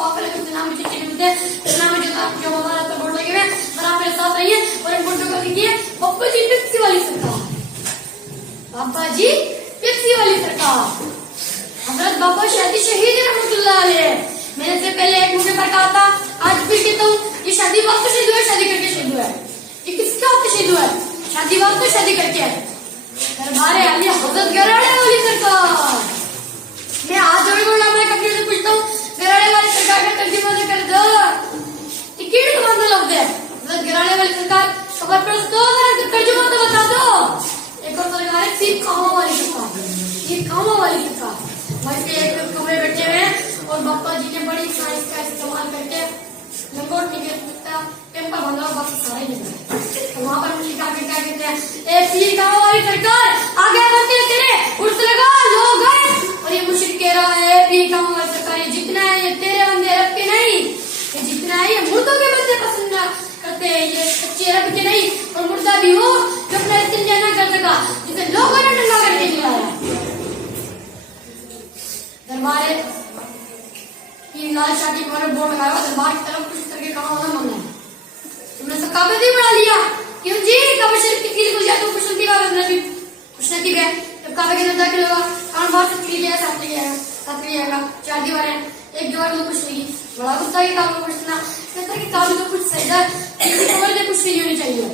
पागल है, कुछ नाम में चिट्ठी मिलते हैं, इस नाम में जो हमारा तो बोर्ड लगे हुए हैं, और आप मेरे साथ रहिए और इन बोर्डों को लिखिए। बाबा जी पेप्सी वाली सरकार, बाबा जी पेप्सी वाली सरकार। हजरत बाबा शादी शहीद रहमतुल्लाह अलैह। मैंने से पहले एक मुझे पर कहा था, आज फिर कहता हूँ, ये शादी बात तो शहीद हुआ है, शादी करके शहीद हुआ है। ये किसके हाथ से शहीद हुआ है? शादी बात तो शादी करके है। दरबारे आली हजरत गराड़े वाली सरकार। मैं आज जोड़ बोला, मैं कभी से पूछता हूँ, गराड़े वाली सरकार का तर्जुमा तो कर दो। टिकट तो मानना लगता है, हजरत गराड़े वाली सरकार खबर पर दो, तर्जुमा तो बता दो। एक और सरकार है पीर कामा वाली सरकार, पीर कामा वाली सरकार। वैसे एक कमरे बैठे हुए हैं और बापा जी ने बड़ी साइंस का इस्तेमाल करके लंगोट निकल पेपर बना बाकी सारे निकले। वहां पर मुझे क्या कहते हैं, ए पीर कामा वाली सरकार आगे बढ़ते तेरे उर्स लगा लोग गए। और ये मुश्किल कह रहा है, पीर कामा वाली सरकार ये जितना है ये तेरे बंदे रब के नहीं, ये जितना है ये मुर्दों के बंदे पसंद करते हैं, ये सच्चे रब के नहीं। और मुर्दा भी वो जो अपना इस्तेंजा न कर सका, जिसे लोगों ने डंगा करके खिलाया। दरबारे पीर लाल शाह की बोर्ड लगाया, दरबार की तरफ कुछ करके कहा होना मांगना है। तुमने सब कागज ही बढ़ा लिया, क्यों जी? काबा शरीफ की किली खुल जाए तो खुश नसीब कागज में भी खुश नसीब है। जब काबे के अंदर दाखिल होगा, कान बाहर से गया, साथ ले जाएगा, साथ ले जाएगा। 4 दीवारें, एक दीवार में कुछ नहीं, बड़ा गुस्सा के काम में पूछना, कहता कि काम तो कुछ सही है, किसी खबर से कुछ नहीं होनी चाहिए।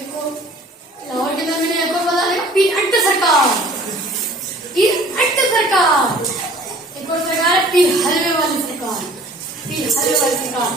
एक और लाहौर के अंदर मैंने एक और बता देगा, पीर अट्ट सरकार, पीर अट्ट सरकार। एक और सरकार है पीर हलवे वाली सरकार, पीर हलवे वाली सरकार।